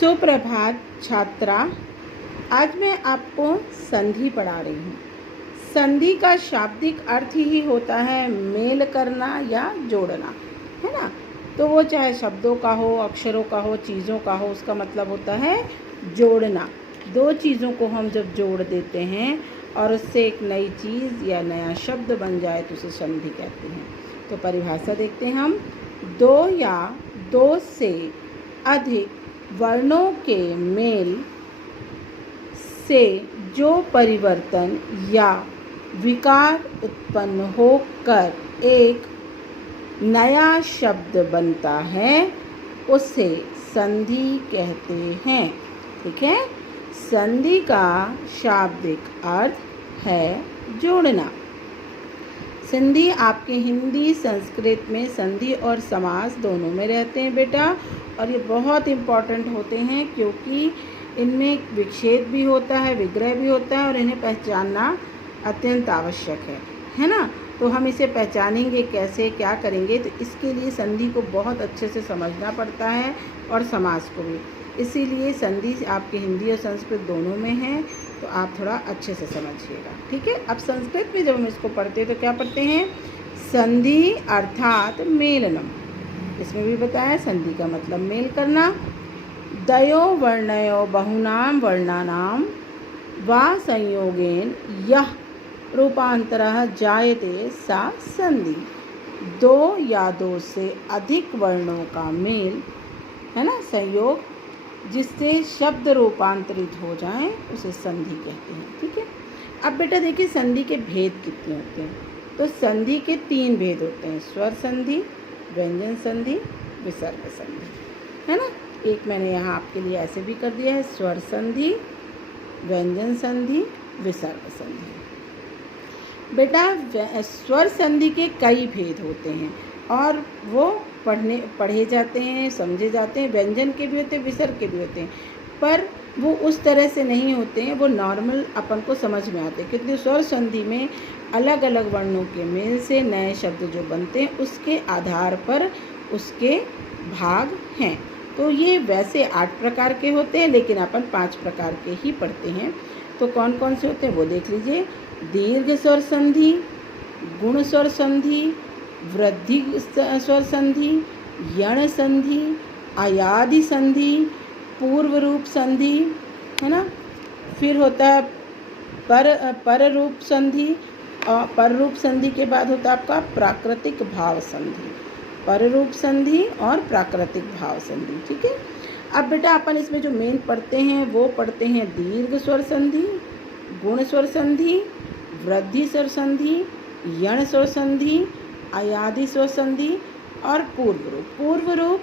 सुप्रभात छात्रा, आज मैं आपको संधि पढ़ा रही हूँ। संधि का शाब्दिक अर्थ ही होता है मेल करना या जोड़ना, है ना। तो वो चाहे शब्दों का हो, अक्षरों का हो, चीज़ों का हो, उसका मतलब होता है जोड़ना। दो चीज़ों को हम जब जोड़ देते हैं और उससे एक नई चीज़ या नया शब्द बन जाए तो उसे संधि कहते हैं। तो परिभाषा देखते हैं हम। दो या दो से अधिक वर्णों के मेल से जो परिवर्तन या विकार उत्पन्न होकर एक नया शब्द बनता है उसे संधि कहते हैं। ठीक है, संधि का शाब्दिक अर्थ है जोड़ना। संधि आपके हिंदी संस्कृत में संधि और समास दोनों में रहते हैं बेटा, और ये बहुत इम्पॉर्टेंट होते हैं क्योंकि इनमें विच्छेद भी होता है, विग्रह भी होता है और इन्हें पहचानना अत्यंत आवश्यक है ना। तो हम इसे पहचानेंगे कैसे, क्या करेंगे, तो इसके लिए संधि को बहुत अच्छे से समझना पड़ता है और समास को भी। इसीलिए संधि आपके हिंदी और संस्कृत दोनों में है, तो आप थोड़ा अच्छे से समझिएगा। ठीक है, अब संस्कृत में जब हम इसको पढ़ते हैं तो क्या पढ़ते हैं? संधि अर्थात मेलनम। इसमें भी बताया संधि का मतलब मेल करना। दयो वर्णयो बहुनाम वर्णानाम वा संयोगेन यह रूपांतरः जायते सा संधि। दो या दो से अधिक वर्णों का मेल, है ना, संयोग, जिससे शब्द रूपांतरित हो जाए उसे संधि कहते हैं। ठीक है, अब बेटा देखिए संधि के भेद कितने होते हैं। तो संधि के 3 भेद होते हैं, स्वर संधि, व्यंजन संधि, विसर्ग संधि, है ना। एक मैंने यहाँ आपके लिए ऐसे भी कर दिया है, स्वर संधि, व्यंजन संधि, विसर्ग संधि। बेटा स्वर संधि के कई भेद होते हैं और वो पढ़े जाते हैं, समझे जाते हैं। व्यंजन के भी होते हैं, विसर्ग के भी होते हैं, पर वो उस तरह से नहीं होते हैं, वो नॉर्मल अपन को समझ में आते हैं। क्योंकि स्वर संधि में अलग अलग वर्णों के मेल से नए शब्द जो बनते हैं उसके आधार पर उसके भाग हैं। तो ये वैसे 8 प्रकार के होते हैं, लेकिन अपन 5 प्रकार के ही पढ़ते हैं। तो कौन कौन से होते हैं वो देख लीजिए। दीर्घ स्वर संधि, गुण स्वर संधि, वृद्धि स्वर संधि, यण संधि, अयादि संधि, पूर्व रूप संधि, है ना। फिर होता है पर रूप संधि, और पर रूप संधि के बाद होता है आपका प्राकृतिक भाव संधि। पर रूप संधि और प्राकृतिक भाव संधि। ठीक है, अब बेटा अपन इसमें जो मेन पढ़ते हैं वो पढ़ते हैं दीर्घ स्वर संधि, गुण स्वर संधि, वृद्धि स्वर संधि, यण स्वर संधि, अयादि स्वर संधि और पूर्व रूप। पूर्व रूप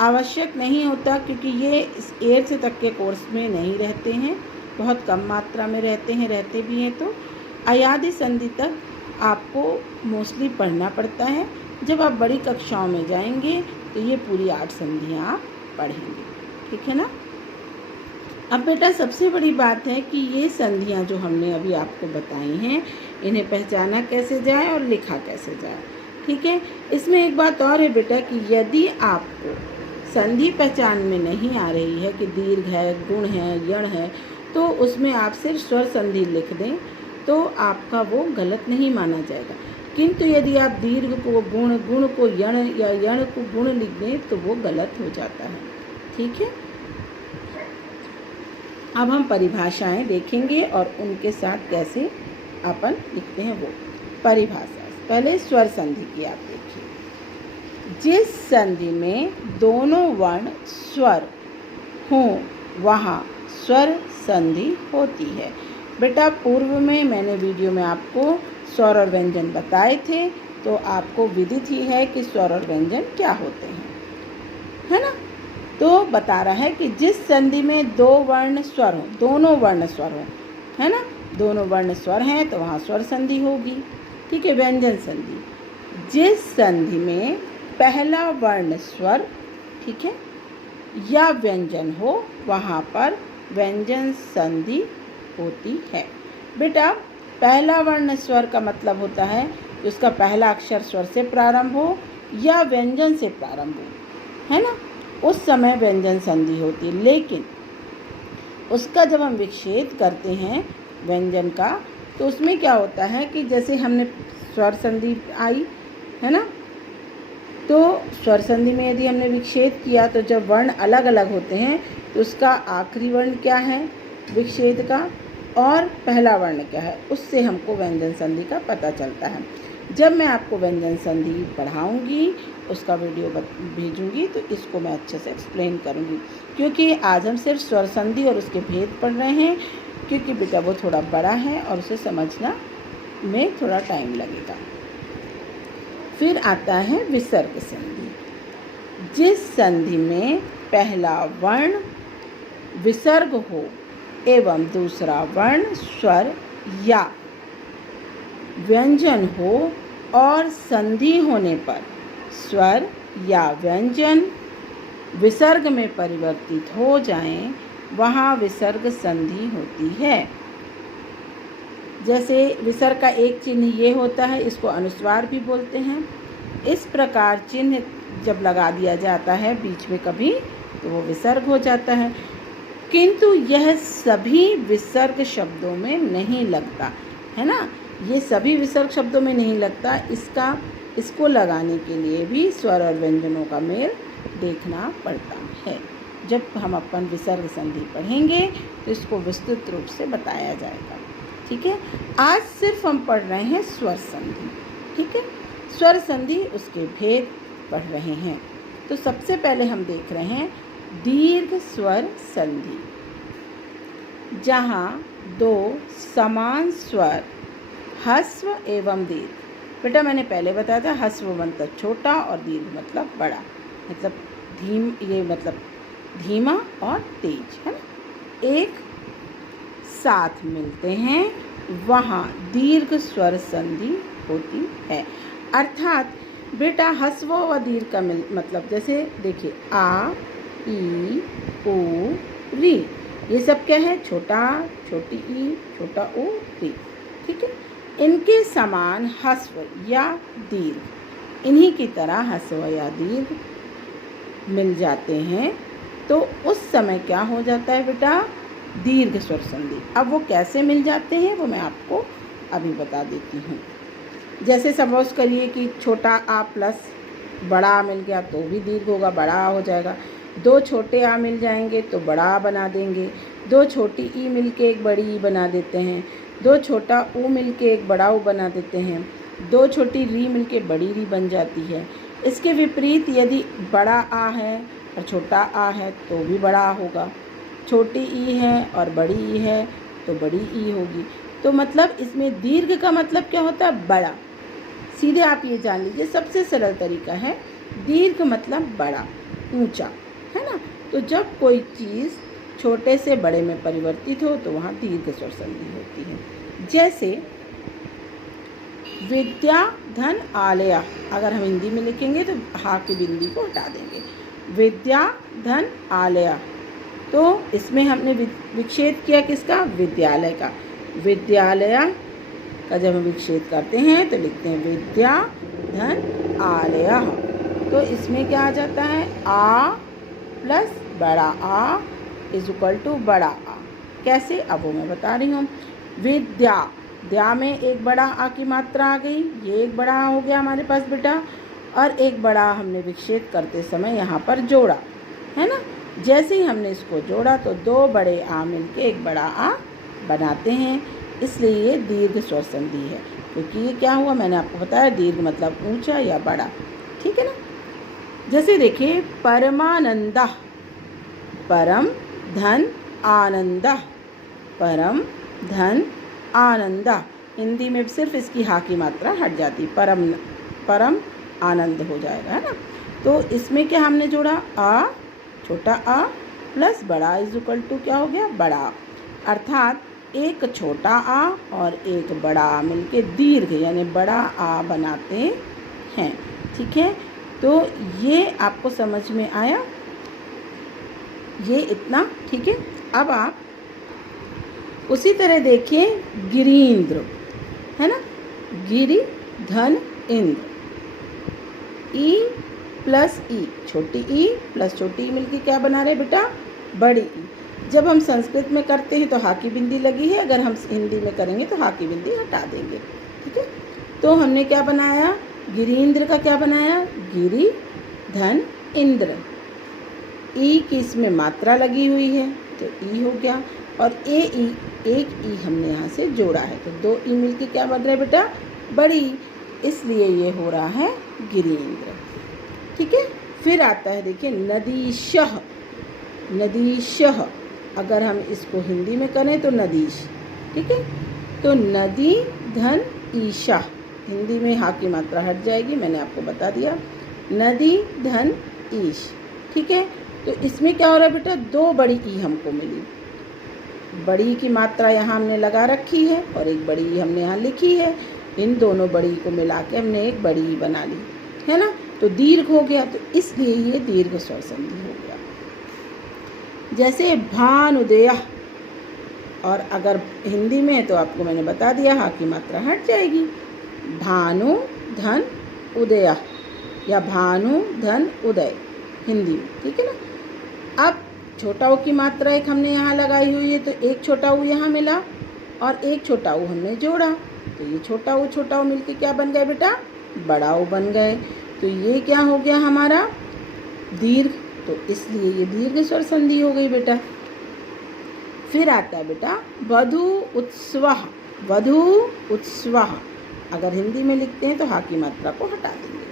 आवश्यक नहीं होता क्योंकि ये 8th तक के कोर्स में नहीं रहते हैं, बहुत कम मात्रा में रहते हैं, रहते भी हैं। तो अयादि संधि तक आपको मोस्टली पढ़ना पड़ता है। जब आप बड़ी कक्षाओं में जाएंगे तो ये पूरी 8 संधियाँ आप पढ़ेंगे। ठीक है ना। अब बेटा सबसे बड़ी बात है कि ये संधियाँ जो हमने अभी आपको बताई हैं, इन्हें पहचाना कैसे जाए और लिखा कैसे जाए। ठीक है, इसमें एक बात और है बेटा कि यदि आपको संधि पहचान में नहीं आ रही है कि दीर्घ है, गुण है, यण है, तो उसमें आप सिर्फ स्वर संधि लिख दें तो आपका वो गलत नहीं माना जाएगा। किंतु यदि आप दीर्घ को गुण, गुण को यण या यण को गुण लिख दें तो वो गलत हो जाता है। ठीक है, अब हम परिभाषाएं देखेंगे और उनके साथ कैसे अपन लिखते हैं वो। परिभाषा पहले स्वर संधि की आप देखिए। जिस संधि में दोनों वर्ण स्वर हों वहाँ स्वर संधि होती है। बेटा पूर्व में मैंने वीडियो में आपको स्वर और व्यंजन बताए थे, तो आपको विदित ही है कि स्वर और व्यंजन क्या होते हैं, है ना। तो बता रहा है कि जिस संधि में 2 वर्ण स्वर हों, दोनों वर्ण स्वर हों, है ना, दोनों वर्ण स्वर हैं तो वहाँ स्वर संधि होगी। ठीक है, व्यंजन संधि, जिस संधि में पहला वर्ण स्वर, ठीक है, या व्यंजन हो वहाँ पर व्यंजन संधि होती है। बेटा पहला वर्ण स्वर का मतलब होता है कि उसका पहला अक्षर स्वर से प्रारंभ हो या व्यंजन से प्रारंभ हो, है ना। उस समय व्यंजन संधि होती है। लेकिन उसका जब हम विच्छेद करते हैं व्यंजन का, तो उसमें क्या होता है कि जैसे हमने स्वर संधि आई है ना, तो स्वर संधि में यदि हमने विच्छेद किया तो जब वर्ण अलग अलग होते हैं तो उसका आखिरी वर्ण क्या है विच्छेद का और पहला वर्ण क्या है, उससे हमको व्यंजन संधि का पता चलता है। जब मैं आपको व्यंजन संधि पढ़ाऊंगी, उसका वीडियो भेजूंगी, तो इसको मैं अच्छे से एक्सप्लेन करूंगी, क्योंकि आज हम सिर्फ स्वर संधि और उसके भेद पढ़ रहे हैं, क्योंकि बेटा वो थोड़ा बड़ा है और उसे समझना में थोड़ा टाइम लगेगा। फिर आता है विसर्ग संधि। जिस संधि में पहला वर्ण विसर्ग हो एवं दूसरा वर्ण स्वर या व्यंजन हो और संधि होने पर स्वर या व्यंजन विसर्ग में परिवर्तित हो जाएं, वहाँ विसर्ग संधि होती है। जैसे विसर्ग का एक चिन्ह ये होता है, इसको अनुस्वार भी बोलते हैं। इस प्रकार चिन्ह जब लगा दिया जाता है बीच में कभी, तो वो विसर्ग हो जाता है। किंतु यह सभी विसर्ग शब्दों में नहीं लगता है ना, ये सभी विसर्ग शब्दों में नहीं लगता। इसको लगाने के लिए भी स्वर और व्यंजनों का मेल देखना पड़ता है। जब हम अपन विसर्ग संधि पढ़ेंगे तो इसको विस्तृत रूप से बताया जाएगा। ठीक है, आज सिर्फ हम पढ़ रहे हैं स्वर संधि। ठीक है, स्वर संधि उसके भेद पढ़ रहे हैं। तो सबसे पहले हम देख रहे हैं दीर्घ स्वर संधि, जहाँ दो समान स्वर ह्रस्व एवं दीर्घ, बेटा मैंने पहले बताया था ह्रस्व मतलब छोटा और दीर्घ मतलब बड़ा, मतलब ये मतलब धीमा और तेज है ना, एक साथ मिलते हैं, वहाँ दीर्घ स्वर संधि होती है। अर्थात बेटा ह्रस्व व दीर्घ का मतलब जैसे देखिए आ, ई, उ, री, ये सब क्या है, छोटा, छोटी ई, छोटा उ, री। ठीक है, इनके समान ह्रस्व या दीर्घ, इन्हीं की तरह ह्रस्व या दीर्घ मिल जाते हैं, तो उस समय क्या हो जाता है बेटा, दीर्घ स्वर संधि। अब वो कैसे मिल जाते हैं वो मैं आपको अभी बता देती हूँ। जैसे सपोज करिए कि छोटा आ प्लस बड़ा आ मिल गया तो भी दीर्घ होगा, बड़ा आ हो जाएगा। दो छोटे आ मिल जाएंगे तो बड़ा आ बना देंगे। दो छोटी ई मिल के एक बड़ी ई बना देते हैं। दो छोटा ऊ मिल के एक बड़ा ऊ बना देते हैं। दो छोटी री मिल के बड़ी री बन जाती है। इसके विपरीत यदि बड़ा आ है और छोटा आ है तो भी बड़ा आ होगा, छोटी ई है और बड़ी ई है तो बड़ी ई होगी। तो मतलब इसमें दीर्घ का मतलब क्या होता है, बड़ा। सीधे आप ये जान लीजिए, सबसे सरल तरीका है, दीर्घ मतलब बड़ा, ऊंचा, है ना। तो जब कोई चीज़ छोटे से बड़े में परिवर्तित हो तो वहाँ दीर्घ स्वर संधि होती है। जैसे विद्या धन आलया, अगर हम हिंदी में लिखेंगे तो हा की बिंदी को हटा देंगे, विद्या धन आलया, तो इसमें हमने विच्छेद किया किसका, विद्यालय का। विद्यालय का जब हम विच्छेद करते हैं तो लिखते हैं विद्या धन आलया, तो इसमें क्या आ जाता है, आ प्लस बड़ा आ इज इक्वल टू बड़ा आ। कैसे, अब वो मैं बता रही हूँ। विद्या, द्या में एक बड़ा आ की मात्रा आ गई, ये एक बड़ा आ हो गया हमारे पास बेटा, और एक बड़ा हमने विच्छेद करते समय यहाँ पर जोड़ा, है ना। जैसे ही हमने इसको जोड़ा तो दो बड़े आ मिलके एक बड़ा आ बनाते हैं, इसलिए ये दीर्घ स्वर संधि है। क्योंकि ये क्या हुआ, मैंने आपको बताया दीर्घ मतलब ऊंचा या बड़ा। ठीक है ना। जैसे देखिए परमानंदा, परम धन आनंदा, परम धन आनंदा, हिंदी में सिर्फ इसकी हा की मात्रा हट जाती, परम आनंद हो जाएगा, है ना। तो इसमें क्या हमने जोड़ा, आ छोटा आ प्लस बड़ा इज इक्वल टू क्या हो गया, बड़ा। अर्थात एक छोटा आ और एक बड़ा आ मिलके दीर्घ यानी बड़ा आ बनाते हैं। ठीक है, तो ये आपको समझ में आया, ये इतना। ठीक है, अब आप उसी तरह देखिए गिरीन्द्र, है ना, गिरि धन इंद्र, ई प्लस ई, छोटी ई प्लस छोटी ई मिलके क्या बना रहे बेटा, बड़ी ई। जब हम संस्कृत में करते हैं तो हा की बिंदी लगी है, अगर हम हिंदी में करेंगे तो हा की बिंदी हटा देंगे। ठीक है, तो हमने क्या बनाया, गिरीन्द्र का क्या बनाया, गिरी धन इंद्र। ई की इसमें मात्रा लगी हुई है तो ई हो गया, और एक ई हमने यहाँ से जोड़ा है तो दो ई मिलके क्या बन रहा है बेटा, बड़ी, इसलिए ये हो रहा है गिरीन्द्र। ठीक है, फिर आता है देखिए नदीशः। नदीशः अगर हम इसको हिंदी में करें तो नदीश। ठीक है, तो नदी धन ईशा, हिंदी में हा की मात्रा हट जाएगी, मैंने आपको बता दिया, नदी धन ईश। ठीक है, तो इसमें क्या हो रहा है बेटा, दो बड़ी ई हमको मिली, बड़ी की मात्रा यहाँ हमने लगा रखी है और एक बड़ी ई हमने यहाँ लिखी है, इन दोनों बड़ी को मिला के हमने एक बड़ी ई बना ली है ना, तो दीर्घ हो गया, तो इसलिए ये दीर्घ स्वर संधि हो गया। जैसे भानुदय, और अगर हिंदी में है तो आपको मैंने बता दिया हा की मात्रा हट जाएगी, भानु धन उदय या भानु धन उदय हिंदी में। ठीक है ना, अब छोटा ऊ की मात्रा एक हमने यहाँ लगाई हुई है तो एक छोटा ऊ यहाँ मिला और एक छोटा ऊ हमने जोड़ा, तो ये छोटा ऊ मिलके क्या बन गए बेटा, बड़ा ऊ बन गए, तो ये क्या हो गया हमारा दीर्घ, तो इसलिए ये दीर्घ स्वर संधि हो गई बेटा। फिर आता है बेटा वधू उत्स्वः। वधू उत्स्वः अगर हिंदी में लिखते हैं तो हा की मात्रा को हटा देंगे।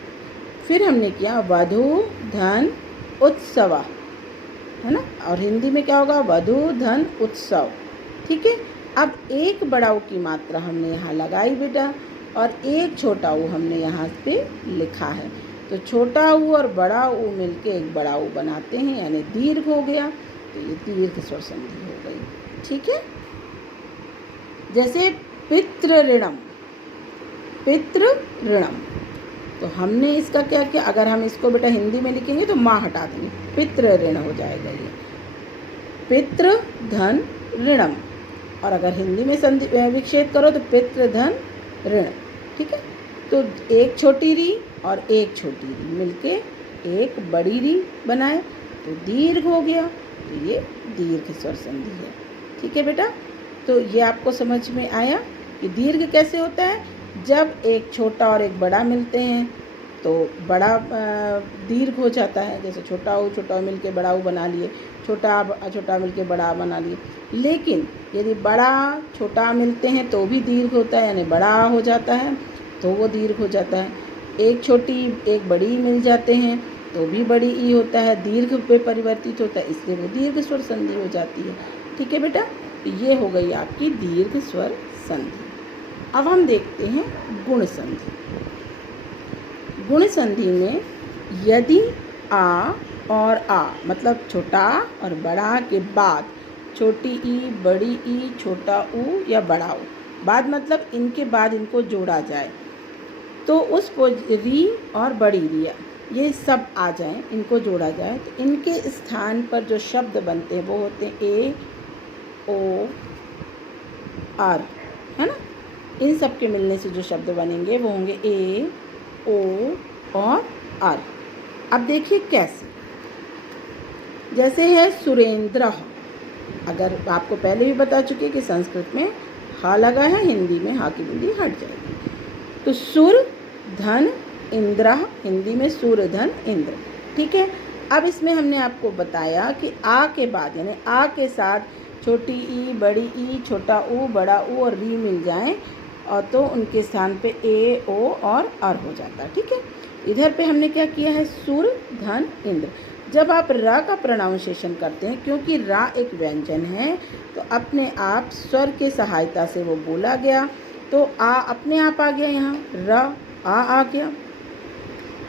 फिर हमने किया वधू धन उत्सव, है ना, और हिंदी में क्या होगा, वधू धन उत्सव। ठीक है, अब एक बड़ा ऊ की मात्रा हमने यहाँ लगाई बेटा और एक छोटा ऊ हमने यहाँ पे लिखा है, तो छोटा ऊ और बड़ा ऊ मिलके एक बड़ा ऊ बनाते हैं, यानी दीर्घ हो गया, तो ये दीर्घ स्वर संधि हो गई। ठीक है, जैसे पितृ ऋणम। पितृ ऋणम, तो हमने इसका क्या किया, अगर हम इसको बेटा हिंदी में लिखेंगे तो माँ हटा देंगे, पितृ ऋण हो जाएगा ये, पितृ धन ऋणम, और अगर हिंदी में संधि विच्छेद करो तो पितृ धन ऋण। ठीक है, तो एक छोटी री और एक छोटी री मिलके एक बड़ी री बनाए तो दीर्घ हो गया, तो ये दीर्घ स्वर संधि है। ठीक है बेटा, तो ये आपको समझ में आया कि दीर्घ कैसे होता है, जब एक छोटा और एक बड़ा मिलते हैं तो बड़ा दीर्घ हो जाता है, जैसे छोटा ऊ मिलके बड़ा ऊ बना लिए, छोटा मिलके बड़ा बना लिए। लेकिन यदि बड़ा छोटा मिलते हैं तो भी दीर्घ होता है, यानी बड़ा हो जाता है तो वो दीर्घ हो जाता है। एक छोटी एक बड़ी मिल जाते हैं तो भी बड़ी ई होता है, दीर्घ पे परिवर्तित होता है, इसलिए वो दीर्घ स्वर संधि हो जाती है। ठीक है बेटा, ये हो गई आपकी दीर्घ स्वर संधि। अब हम देखते हैं गुण संधि। गुण संधि में यदि आ और आ मतलब छोटा आ और बड़ा आ के बाद छोटी ई, बड़ी ई, छोटा ऊ या बड़ा ऊ, बाद मतलब इनके बाद इनको जोड़ा जाए तो उस री और बड़ी रिया ये सब आ जाएं, इनको जोड़ा जाए तो इनके स्थान पर जो शब्द बनते हैं वो होते हैं ए, ओ, आर, है ना। इन सब के मिलने से जो शब्द बनेंगे वो होंगे ए, ओ और आर। अब देखिए कैसे, जैसे है सुरेंद्र, अगर आपको पहले भी बता चुके कि संस्कृत में हा लगा है, हिंदी में हा की बिंदी हट जाएगी। तो सुर धन इंद्र, हिंदी में सुर धन इंद्र। ठीक है, अब इसमें हमने आपको बताया कि आ के बाद यानी आ के साथ छोटी ई, बड़ी ई, छोटा ऊ, बड़ा ऊ और री मिल जाएं और तो उनके स्थान पे ए, ओ और आर हो जाता है। ठीक है, इधर पे हमने क्या किया है, सुर धन इंद्र। जब आप रा का प्रोनाउंसिएशन करते हैं, क्योंकि रा एक व्यंजन है तो अपने आप स्वर के सहायता से वो बोला गया, तो आ अपने आप आ गया, यहाँ र आ गया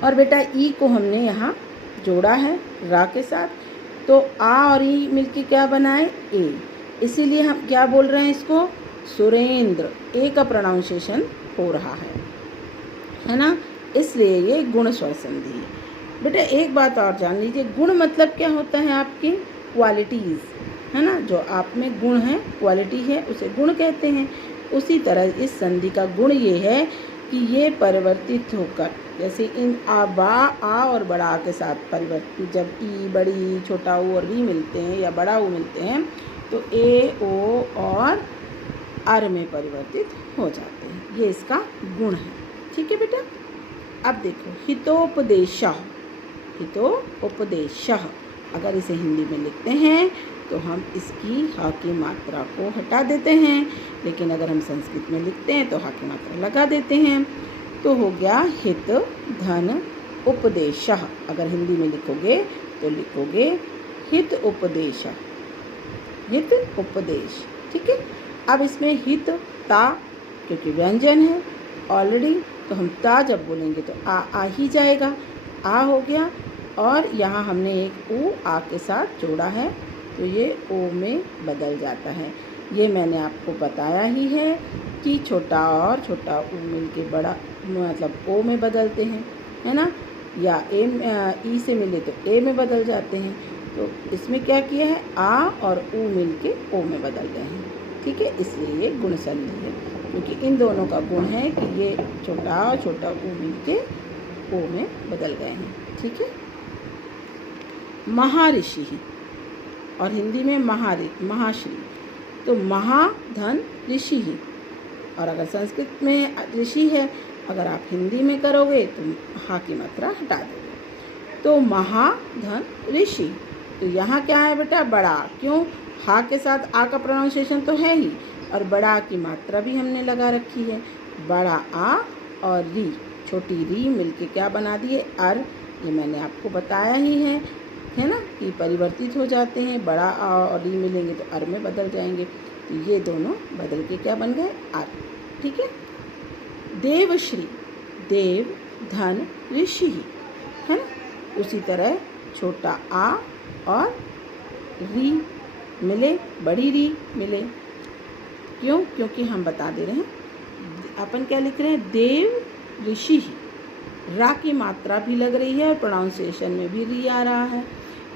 और बेटा ई को हमने यहाँ जोड़ा है रा के साथ, तो आ और ई मिलके क्या बनाए, ए, इसीलिए हम क्या बोल रहे हैं इसको, सुरेंद्र। ए का प्रोनाउंसिएशन हो रहा है ना, इसलिए ये गुण स्वर संधि है। बेटा एक बात और जान लीजिए, गुण मतलब क्या होता है, आपकी क्वालिटीज़, है ना, जो आप में गुण है, क्वालिटी है, उसे गुण कहते हैं। उसी तरह इस संधि का गुण ये है कि ये परिवर्तित होकर, जैसे इन आ और बड़ा आ के साथ परिवर्तित, जब ई, बड़ी, छोटा ऊ और री मिलते हैं या बड़ा ऊ मिलते हैं तो ए, ओ और अर में परिवर्तित हो जाते हैं। ये इसका गुण है। ठीक है बेटा। अब देखो हितोपदेशः, हितोपदेशः अगर इसे हिंदी में लिखते हैं तो हम इसकी ह की मात्रा को हटा देते हैं, लेकिन अगर हम संस्कृत में लिखते हैं तो ह की मात्रा लगा देते हैं। तो हो गया हित धन उपदेशः। अगर हिंदी में लिखोगे तो लिखोगे हित उपदेशः, हित उपदेश। ठीक है। अब इसमें हित ता, क्योंकि व्यंजन है ऑलरेडी, तो हम ता जब बोलेंगे तो आ ही जाएगा, आ हो गया। और यहाँ हमने एक ऊ आ के साथ जोड़ा है तो ये ओ में बदल जाता है। ये मैंने आपको बताया ही है कि छोटा और छोटा ऊ मिल के बड़ा मतलब ओ में बदलते हैं, है ना, या ई से मिले तो ए में बदल जाते हैं। तो इसमें क्या किया है, आ और ऊ मिल के ओ में बदल गए हैं। ठीक है, इसलिए ये गुण संधि है, क्योंकि इन दोनों का गुण है कि ये छोटा और छोटा ऊ मिल के ओ में बदल गए हैं। ठीक है। महाऋषि और हिंदी में महाश्री, तो महाधन ऋषि ही, और अगर संस्कृत में ऋषि है, अगर आप हिंदी में करोगे तो हा की मात्रा हटा दोगे तो महाधन ऋषि। तो यहाँ क्या है बेटा, बड़ा, क्यों, हा के साथ आ का प्रोनाउंसिएशन तो है ही, और बड़ा की मात्रा भी हमने लगा रखी है। बड़ा आ और री, छोटी री मिलके क्या बना दिए, अर। ये मैंने आपको बताया ही है ना, कि परिवर्तित हो जाते हैं, बड़ा आ और री मिलेंगे तो अर में बदल जाएंगे। तो ये दोनों बदल के क्या बन गए, अर। ठीक है। देवश्री, देव धन ऋषि, है ना, उसी तरह छोटा आ और री मिले, बड़ी री मिले, क्यों, क्योंकि हम बता दे रहे हैं, अपन क्या लिख रहे हैं, देव ऋषि। रा की मात्रा भी लग रही है और प्रोनाउंसिएशन में भी री आ रहा है,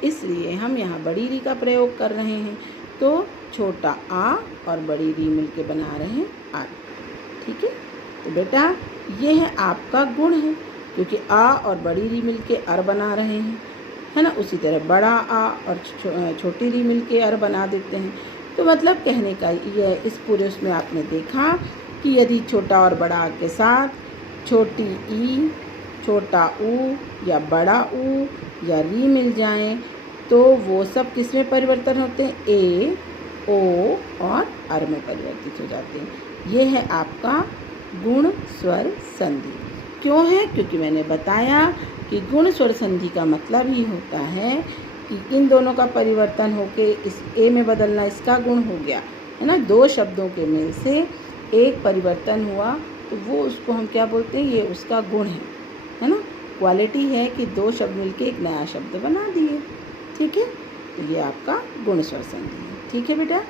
इसलिए हम यहाँ बड़ी री का प्रयोग कर रहे हैं। तो छोटा आ और बड़ी री मिलके बना रहे हैं आर। ठीक है। तो बेटा ये है आपका गुण है, क्योंकि आ और बड़ी री मिलके अर बना रहे हैं, है ना। उसी तरह बड़ा आ और छोटी री मिलके अर बना देते हैं। तो मतलब कहने का ये, इस पूरे उसमें आपने देखा कि यदि छोटा और बड़ा आ के साथ छोटी ई, छोटा ऊ या बड़ा ऊ या री मिल जाएं तो वो सब किस में परिवर्तन होते हैं, ए, ओ और अर में परिवर्तित हो जाते हैं। ये है आपका गुण स्वर संधि। क्यों है, क्योंकि मैंने बताया कि गुण स्वर संधि का मतलब ही होता है कि इन दोनों का परिवर्तन होके इस ए में बदलना इसका गुण हो गया, है ना। दो शब्दों के मेल से एक परिवर्तन हुआ तो वो उसको हम क्या बोलते हैं, ये उसका गुण है ना, क्वालिटी है कि दो शब्द मिलके एक नया शब्द बना दिए। ठीक है। तो ये आपका गुण स्वर संधि है। ठीक है बेटा।